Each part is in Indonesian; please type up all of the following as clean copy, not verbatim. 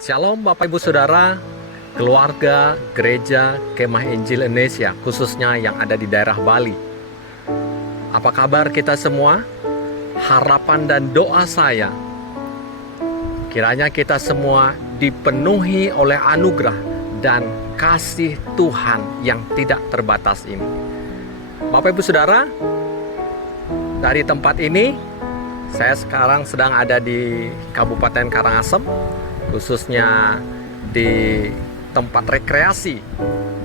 Shalom Bapak Ibu Saudara, keluarga Gereja Kemah Injil Indonesia, khususnya yang ada di daerah Bali. Apa kabar kita semua? Harapan dan doa saya, kiranya kita semua dipenuhi oleh anugerah dan kasih Tuhan yang tidak terbatas ini. Bapak Ibu Saudara, dari tempat ini, saya sekarang sedang ada di Kabupaten Karangasem, khususnya di tempat rekreasi,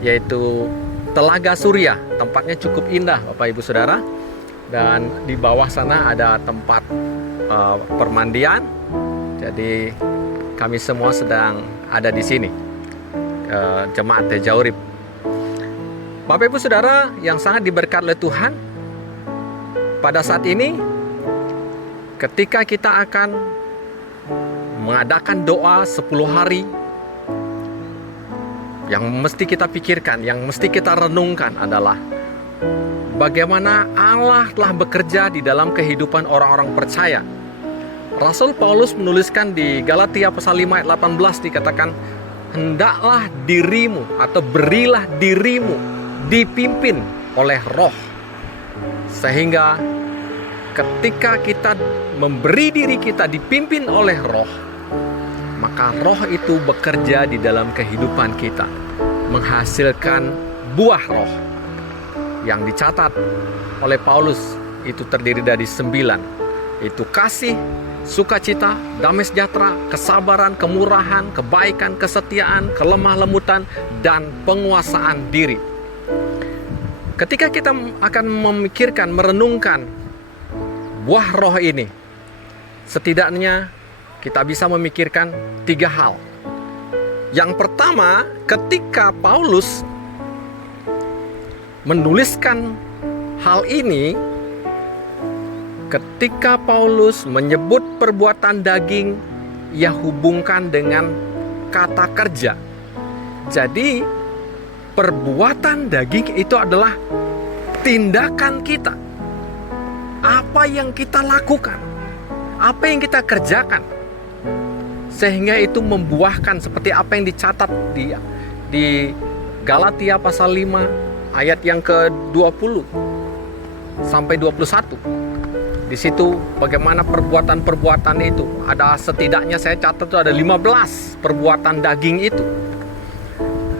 yaitu Telaga Surya. Tempatnya cukup indah Bapak Ibu Saudara. Dan di bawah sana ada tempat permandian. Jadi kami semua sedang ada di sini, Jemaat Tejaurib. Bapak Ibu Saudara yang sangat diberkati oleh Tuhan, pada saat ini ketika kita akan mengadakan doa 10 hari, yang mesti kita pikirkan, yang mesti kita renungkan adalah bagaimana Allah telah bekerja di dalam kehidupan orang-orang percaya. Rasul Paulus menuliskan di Galatia pasal 5 ayat 18 dikatakan, hendaklah dirimu atau berilah dirimu dipimpin oleh Roh. Sehingga ketika kita memberi diri kita dipimpin oleh Roh, maka Roh itu bekerja di dalam kehidupan kita, menghasilkan buah Roh yang dicatat oleh Paulus. Itu terdiri dari 9, itu kasih, sukacita, damai sejahtera, kesabaran, kemurahan, kebaikan, kesetiaan, kelemah lembutan, dan penguasaan diri. Ketika kita akan memikirkan, merenungkan buah Roh ini, setidaknya kita bisa memikirkan 3 hal. Yang pertama, ketika Paulus menuliskan hal ini, ketika Paulus menyebut perbuatan daging, ia hubungkan dengan kata kerja. Jadi, perbuatan daging itu adalah tindakan kita. Apa yang kita lakukan, apa yang kita kerjakan, sehingga itu membuahkan seperti apa yang dicatat di Galatia pasal 5 ayat yang ke-20 sampai 21. Di situ bagaimana perbuatan-perbuatan itu, ada setidaknya saya catat itu ada 15 perbuatan daging itu.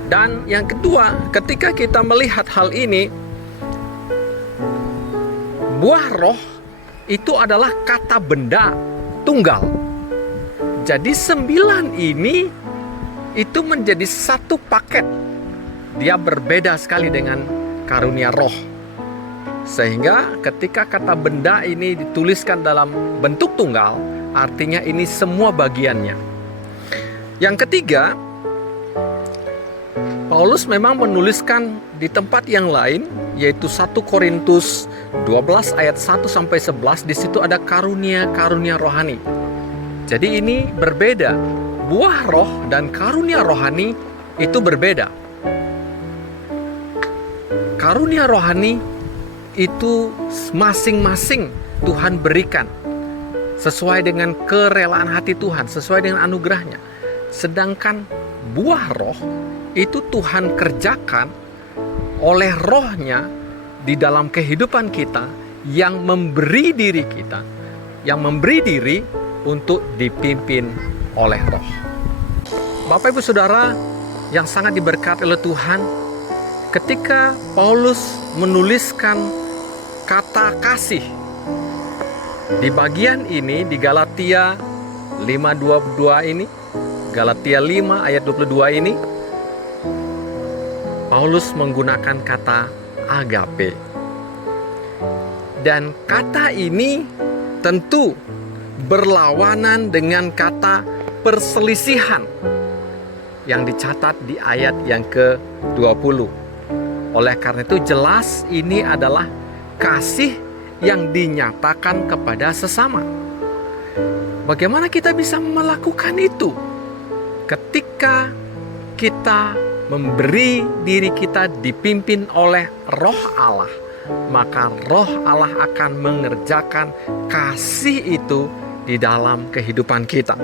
Dan yang kedua, ketika kita melihat hal ini, buah Roh itu adalah kata benda tunggal. Jadi 9 ini itu menjadi satu paket. Dia berbeda sekali dengan karunia Roh. Sehingga ketika kata benda ini dituliskan dalam bentuk tunggal, artinya ini semua bagiannya. Yang ketiga, Paulus memang menuliskan di tempat yang lain, yaitu 1 Korintus 12 ayat 1 sampai 11, di situ ada karunia-karunia rohani. Jadi ini berbeda. Buah Roh dan karunia rohani itu berbeda. Karunia rohani itu masing-masing Tuhan berikan sesuai dengan kerelaan hati Tuhan, sesuai dengan anugerahnya. Sedangkan buah Roh itu Tuhan kerjakan oleh Rohnya di dalam kehidupan kita, yang memberi diri kita, yang memberi diri untuk dipimpin oleh Roh. Bapak Ibu Saudara yang sangat diberkati oleh Tuhan, ketika Paulus menuliskan kata kasih di bagian ini, di Galatia 5:22 ini, Galatia 5 ayat 22 ini, Paulus menggunakan kata agape. Dan kata ini tentu berlawanan dengan kata perselisihan yang dicatat di ayat yang ke-20. Oleh karena itu jelas ini adalah kasih yang dinyatakan kepada sesama. Bagaimana kita bisa melakukan itu? Ketika kita memberi diri kita dipimpin oleh Roh Allah, maka Roh Allah akan mengerjakan kasih itu di dalam kehidupan kita.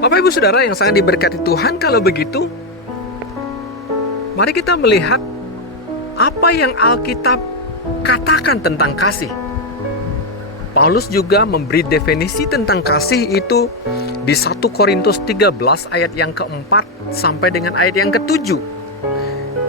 Bapak Ibu Saudara yang sangat diberkati Tuhan, kalau begitu, mari kita melihat apa yang Alkitab katakan tentang kasih. Paulus juga memberi definisi tentang kasih itu di 1 Korintus 13 ayat yang keempat sampai dengan ayat yang ketujuh.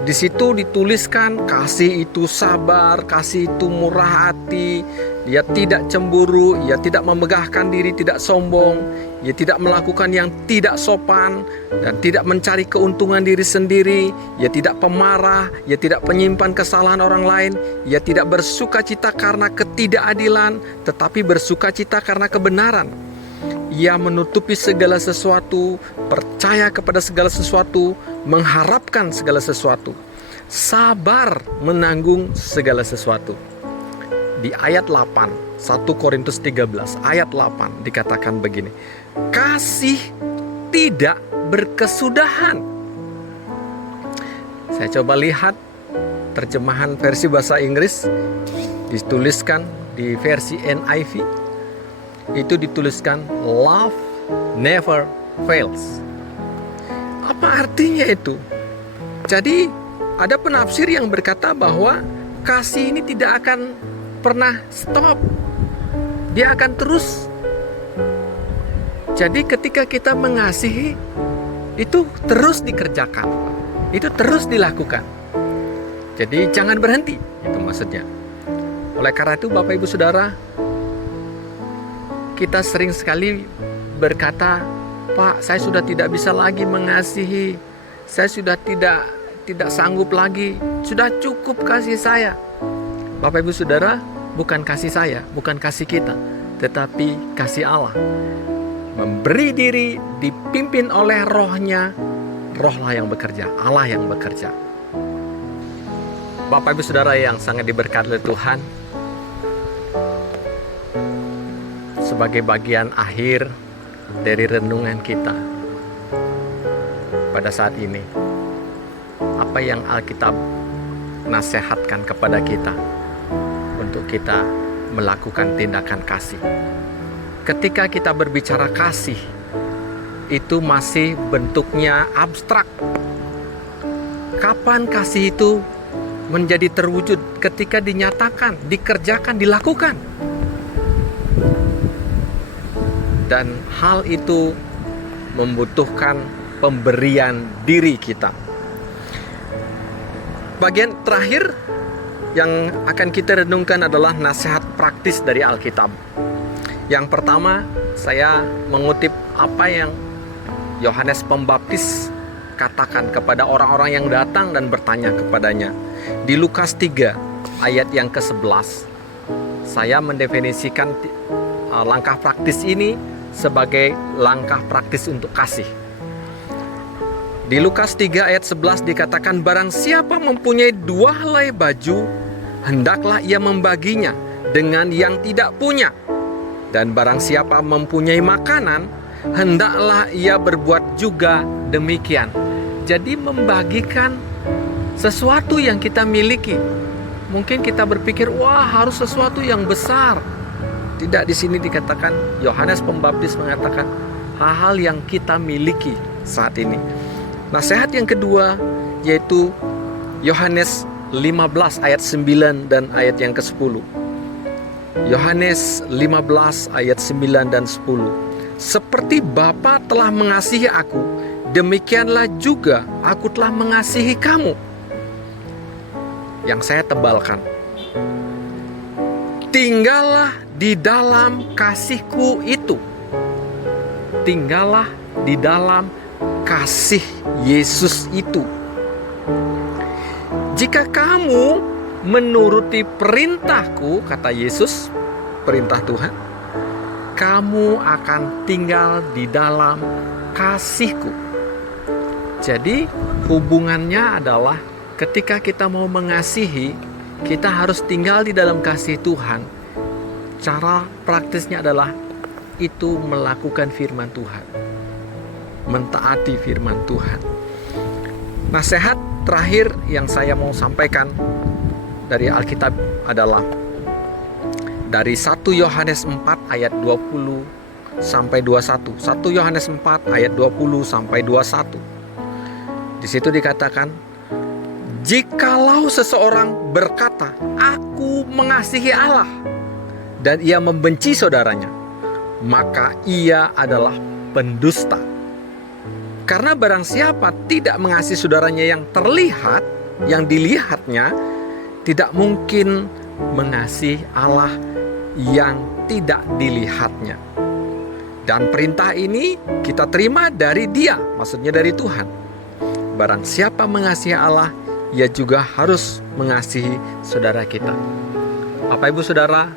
Di situ dituliskan kasih itu sabar, kasih itu murah hati, ia tidak cemburu, ia tidak memegahkan diri, tidak sombong, ia tidak melakukan yang tidak sopan dan tidak mencari keuntungan diri sendiri, ia tidak pemarah, ia tidak penyimpan kesalahan orang lain, ia tidak bersukacita karena ketidakadilan, tetapi bersukacita karena kebenaran. Ia menutupi segala sesuatu, percaya kepada segala sesuatu, mengharapkan segala sesuatu, sabar menanggung segala sesuatu. Di ayat 8, 1 Korintus 13 ayat 8 dikatakan begini, kasih tidak berkesudahan. Saya coba lihat terjemahan versi bahasa Inggris, dituliskan di versi NIV. Itu dituliskan love never fails. Apa artinya itu? Jadi ada penafsir yang berkata bahwa kasih ini tidak akan pernah stop. Dia akan terus. Jadi ketika kita mengasihi, itu terus dikerjakan, itu terus dilakukan. Jadi jangan berhenti, itu maksudnya. Oleh karena itu Bapak Ibu Saudara, kita sering sekali berkata, Pak, saya sudah tidak bisa lagi mengasihi, saya sudah tidak sanggup lagi, sudah cukup kasih saya. Bapak Ibu Saudara, bukan kasih saya, bukan kasih kita, tetapi kasih Allah. Memberi diri dipimpin oleh rohnya, rohlah yang bekerja, Allah yang bekerja. Bapak Ibu Saudara yang sangat diberkati oleh Tuhan, sebagai bagian akhir dari renungan kita pada saat ini, apa yang Alkitab nasihatkan kepada kita untuk kita melakukan tindakan kasih. Ketika kita berbicara kasih, itu masih bentuknya abstrak. Kapan kasih itu menjadi terwujud? Ketika dinyatakan, dikerjakan, dilakukan. Dan hal itu membutuhkan pemberian diri kita. Bagian terakhir yang akan kita renungkan adalah nasihat praktis dari Alkitab. Yang pertama, saya mengutip apa yang Yohanes Pembaptis katakan kepada orang-orang yang datang dan bertanya kepadanya. Di Lukas 3 ayat yang ke-11, saya mendefinisikan langkah praktis ini sebagai langkah praktis untuk kasih. Di Lukas 3 ayat 11 dikatakan, barang siapa mempunyai 2 helai baju, hendaklah ia membaginya dengan yang tidak punya. Dan barang siapa mempunyai makanan, hendaklah ia berbuat juga demikian. Jadi membagikan sesuatu yang kita miliki. Mungkin kita berpikir, wah harus sesuatu yang besar. Tidak, di sini dikatakan, Yohanes Pembaptis mengatakan hal-hal yang kita miliki saat ini. Nasihat yang kedua yaitu Yohanes 15 ayat 9 dan ayat yang ke-10. Yohanes 15 ayat 9 dan 10. Seperti Bapa telah mengasihi aku, demikianlah juga aku telah mengasihi kamu. Yang saya tebalkan, tinggallah di dalam kasihku itu. Tinggallah di dalam kasih Yesus itu. Jika kamu menuruti perintahku, kata Yesus, perintah Tuhan, kamu akan tinggal di dalam kasihku. Jadi hubungannya adalah ketika kita mau mengasihi, kita harus tinggal di dalam kasih Tuhan. Cara praktisnya adalah itu melakukan firman Tuhan, mentaati firman Tuhan. Nasihat terakhir yang saya mau sampaikan dari Alkitab adalah dari 1 Yohanes 4 ayat 20 sampai 21. 1 Yohanes 4 ayat 20 sampai 21. Di situ dikatakan, jikalau seseorang berkata, aku mengasihi Allah, dan ia membenci saudaranya, maka ia adalah pendusta. Karena barang siapa tidak mengasihi saudaranya yang terlihat, yang dilihatnya, tidak mungkin mengasihi Allah yang tidak dilihatnya. Dan perintah ini kita terima dari Dia, maksudnya dari Tuhan. Barang siapa mengasihi Allah, ia juga harus mengasihi saudara kita. Bapak Ibu Saudara,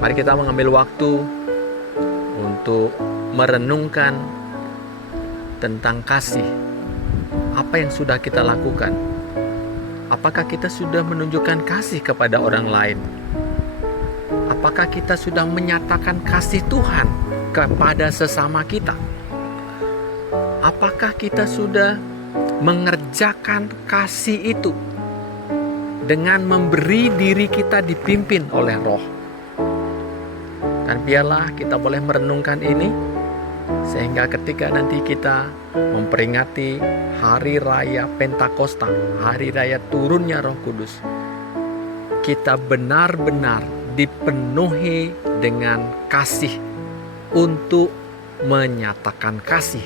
mari kita mengambil waktu untuk merenungkan tentang kasih. Apa yang sudah kita lakukan? Apakah kita sudah menunjukkan kasih kepada orang lain? Apakah kita sudah menyatakan kasih Tuhan kepada sesama kita? Apakah kita sudah mengerjakan kasih itu dengan memberi diri kita dipimpin oleh Roh? Dan biarlah kita boleh merenungkan ini, sehingga ketika nanti kita memperingati Hari Raya Pentakosta, Hari Raya turunnya Roh Kudus, kita benar-benar dipenuhi dengan kasih untuk menyatakan kasih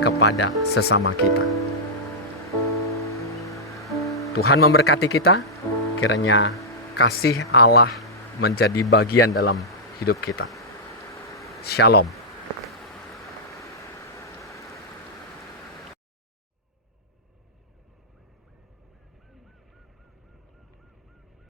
kepada sesama kita. Tuhan memberkati kita, kiranya kasih Allah menjadi bagian dalam hidup kita. Shalom.